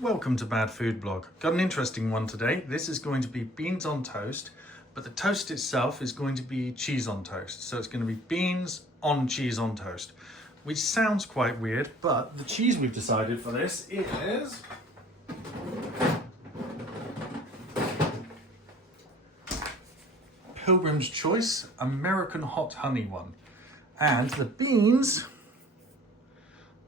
Welcome to Bad Food Blog. Got an interesting one today. This is going to be beans on toast, but the toast itself is going to be cheese on toast. So it's going to be beans on cheese on toast, which sounds quite weird, but the cheese we've decided for this is Pilgrim's Choice American Hot Honey one. And the beans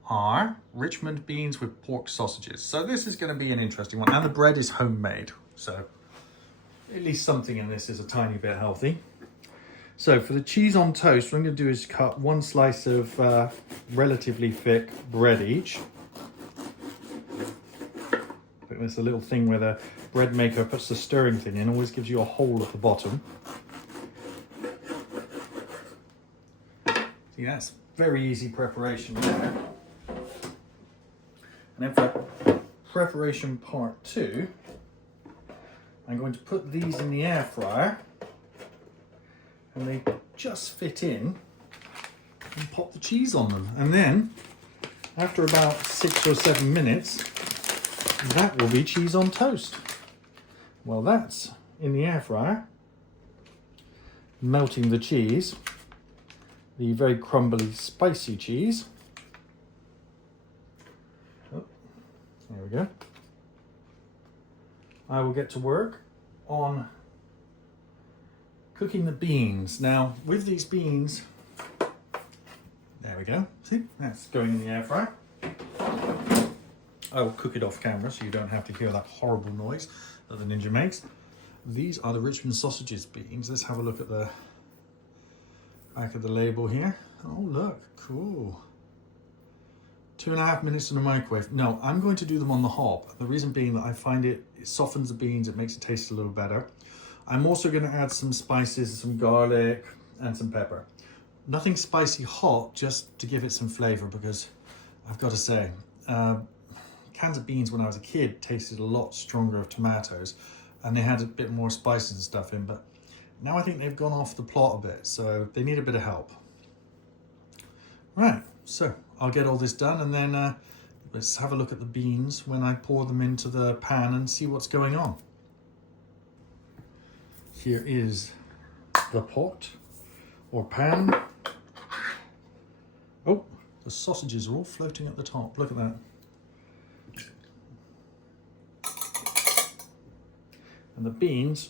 are Richmond beans with pork sausages. So this is going to be an interesting one. And the bread is homemade. So at least something in this is a tiny bit healthy. So for the cheese on toast, what I'm going to do is cut one slice of relatively thick bread each. There's a little thing where the bread maker puts the stirring thing in, always gives you a hole at the bottom. See, that's very easy preparation there. And then for preparation part 2, I'm going to put these in the air fryer, and they just fit in, and pop the cheese on them. And then, after about 6 or 7 minutes, that will be cheese on toast. Well, that's in the air fryer, melting the cheese, the very crumbly, spicy cheese. There we go. I will get to work on cooking the beans. Now, with these beans, there we go. See, that's going in the air fryer. I will cook it off camera so you don't have to hear that horrible noise that the Ninja makes. These are the Richmond sausages beans. Let's have a look at the back of the label here. Oh, look, cool. 2.5 minutes in the microwave. No, I'm going to do them on the hob. The reason being that I find it softens the beans, it makes it taste a little better. I'm also going to add some spices, some garlic and some pepper. Nothing spicy hot, just to give it some flavor, because I've got to say, cans of beans when I was a kid tasted a lot stronger of tomatoes, and they had a bit more spices and stuff in, but now I think they've gone off the plot a bit, so they need a bit of help. Right, so I'll get all this done, and then let's have a look at the beans when I pour them into the pan and see what's going on. Here is the pot or pan. Oh, the sausages are all floating at the top. Look at that. And the beans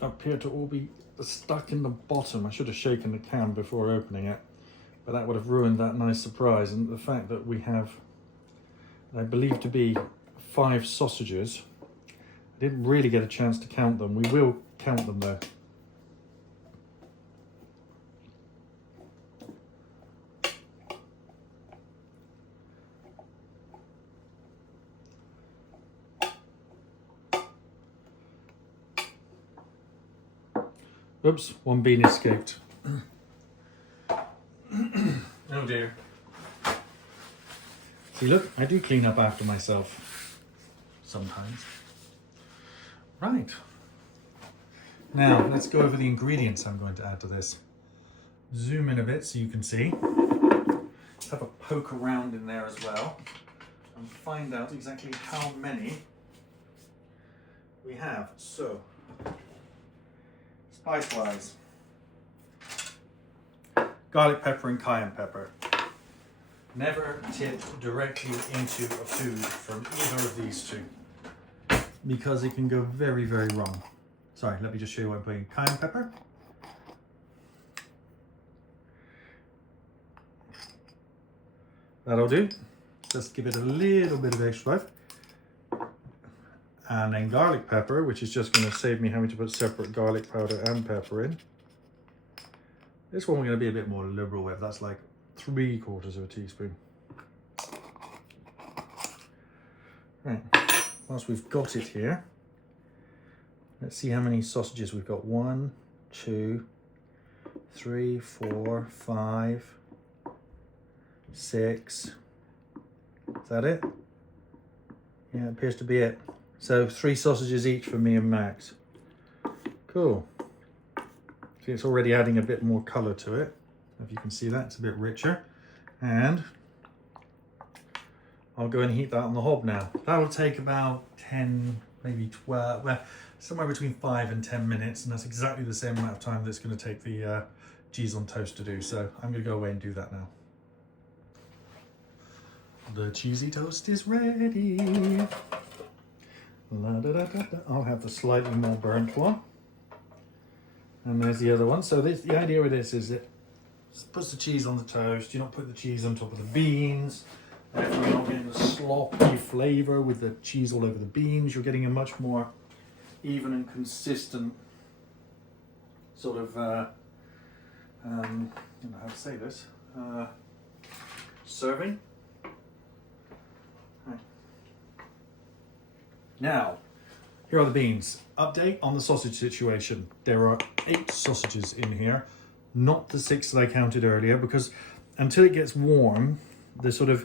appear to all be stuck in the bottom. I should have shaken the can before opening it, but that would have ruined that nice surprise. And the fact that we have, I believe to be 5 sausages. I didn't really get a chance to count them. We will count them though. Oops, one bean escaped. Oh dear. See, look, I do clean up after myself sometimes. Right. Now, let's go over the ingredients I'm going to add to this. Zoom in a bit so you can see. Let's have a poke around in there as well and find out exactly how many we have. So, spice-wise, garlic pepper and cayenne pepper. Never tip directly into a food from either of these two, because it can go very, very wrong. Sorry, let me just show you what I'm putting. Cayenne pepper. That'll do. Just give it a little bit of extra life. And then garlic pepper, which is just going to save me having to put separate garlic powder and pepper in. This one we're going to be a bit more liberal with. That's like 3/4 of a teaspoon. Right, whilst we've got it here, let's see how many sausages we've got. 1, 2, 3, 4, 5, 6. Is that it? Yeah, it appears to be it. So 3 sausages each for me and Max. Cool. See, it's already adding a bit more colour to it. If you can see that, it's a bit richer. And I'll go and heat that on the hob now. That will take about 10, maybe 12, well, somewhere between 5 and 10 minutes, and that's exactly the same amount of time that's going to take the cheese on toast to do. So I'm going to go away and do that now. The cheesy toast is ready. La, da, da, da, da. I'll have the slightly more burnt one. And there's the other one. So the idea with this is it puts the cheese on the toast. You're not putting the cheese on top of the beans. Therefore, you're not getting the sloppy flavour with the cheese all over the beans. You're getting a much more even and consistent sort of, I don't know how to say this, serving. Right. Now, here are the beans. Update on the sausage situation. There are 8 sausages in here, not the 6 that I counted earlier, because until it gets warm, the sort of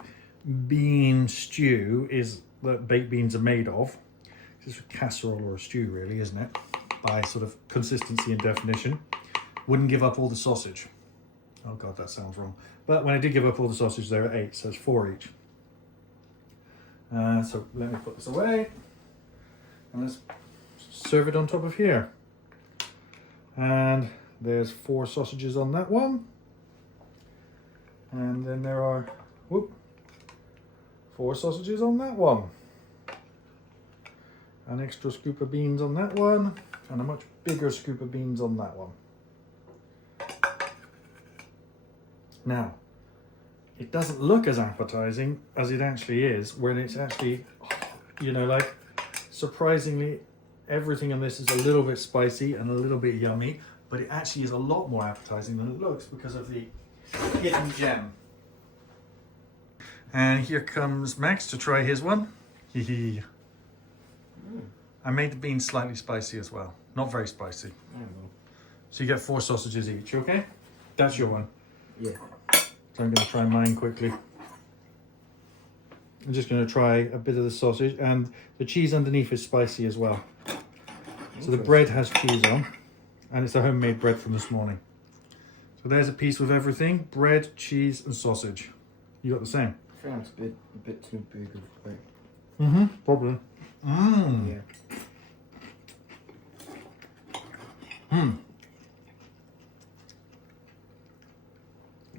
bean stew is that baked beans are made of. It's a casserole or a stew really, isn't it? By sort of consistency and definition. Wouldn't give up all the sausage. Oh God, that sounds wrong. But when I did give up all the sausage, there are 8, so it's 4 each. So let me put this away. And let's serve it on top of here. And there's 4 sausages on that one. And then there are, 4 sausages on that one. An extra scoop of beans on that one, and a much bigger scoop of beans on that one. Now, it doesn't look as appetizing as it actually is when it's actually, you know, like, surprisingly, everything on this is a little bit spicy and a little bit yummy, but it actually is a lot more appetizing than it looks because of the hidden gem. And here comes Max to try his one. Hee. I made the beans slightly spicy as well. Not very spicy. I know. So you get 4 sausages each, okay? That's your one. Yeah. So I'm going to try mine quickly. I'm just going to try a bit of the sausage, and the cheese underneath is spicy as well. So the bread has cheese on, and it's a homemade bread from this morning. So there's a piece with everything: bread, cheese, and sausage. You got the same? I think that's a bit too big of a plate. Probably. Yeah.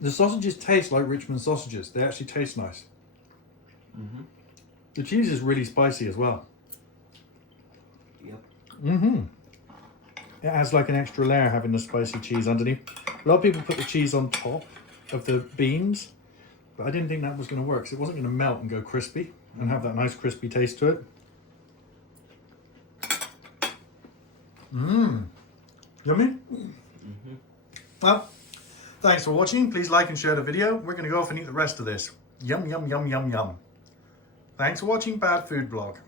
The sausages taste like Richmond sausages. They actually taste nice. The cheese is really spicy as well. Yep. It adds like an extra layer having the spicy cheese underneath. A lot of people put the cheese on top of the beans, but I didn't think that was going to work, because it wasn't going to melt and go crispy and have that nice crispy taste to it. Yummy? Well, thanks for watching. Please like and share the video. We're going to go off and eat the rest of this. Yum, yum, yum, yum, yum. Thanks for watching Bad Food Blog.